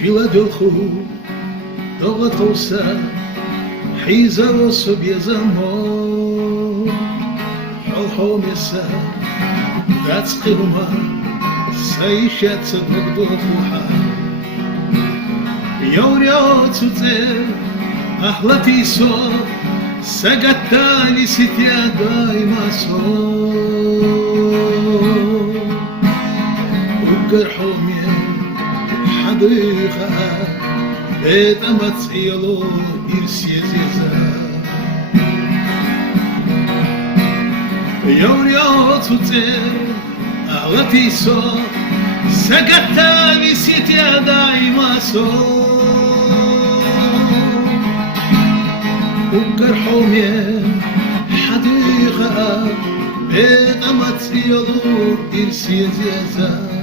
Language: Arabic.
Siła duchu dogotowca حيزر sobie zamor حومسا داц قرما سايشات صدق يوريو تزر أهلتي سو سجتاني ستيا دايما سو وجرحومي حديقة بيت أمتسيلو إرسيزيزا يوريو تزر أهلتي سو سجتاني ستيا دايما سو وجرحومي حديقة بيت أمتسيلو إرسيزيزا